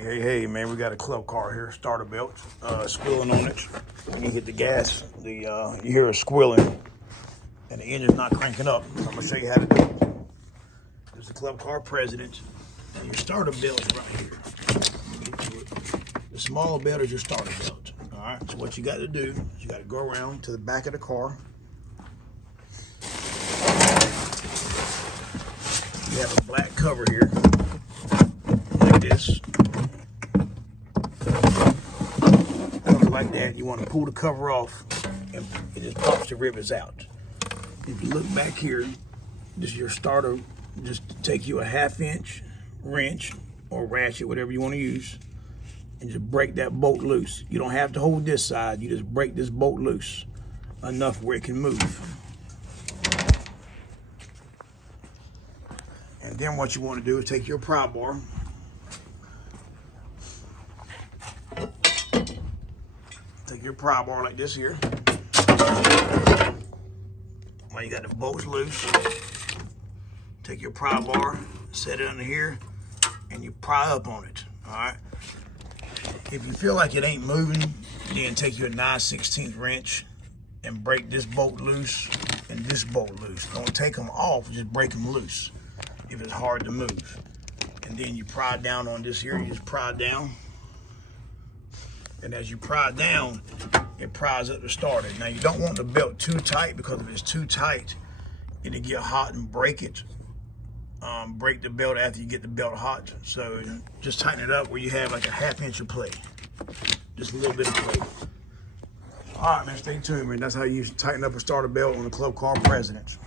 Hey, man, we got a club car here, starter belt, squealing on it. When you hit the gas, you hear a squealing, and the engine's not cranking up. So I'm gonna show you how to do it. There's the club car president, and your starter belt is right here. Get to it. The smaller belt is your starter belt. All right, so what you got to do is you got to go around to the back of the car. You have a black cover here, like this. Like that, you want to pull the cover off and it just pops the rivets out. If you look back here, this is your starter. Just take you a 1/2 inch wrench or ratchet, whatever you want to use, and just break that bolt loose. You don't have to hold this side, you just break this bolt loose enough where it can move. And then what you want to do is take your pry bar, like this here. When you got the bolts loose, take your pry bar, set it under here, and you pry up on it. All right. If you feel like it ain't moving, then take your 9/16 wrench and break this bolt loose and this bolt loose. Don't take them off, just break them loose if it's hard to move. And then you pry down on this here. You just pry down. And as you pry down, it pries up the starter. Now you don't want the belt too tight, because if it's too tight, it'll get hot and break it. Break the belt after you get the belt hot. So just tighten it up where you have like a 1/2 inch of play. Just a little bit of play. All right, man, stay tuned, man. That's how you tighten up a starter belt on the club car president.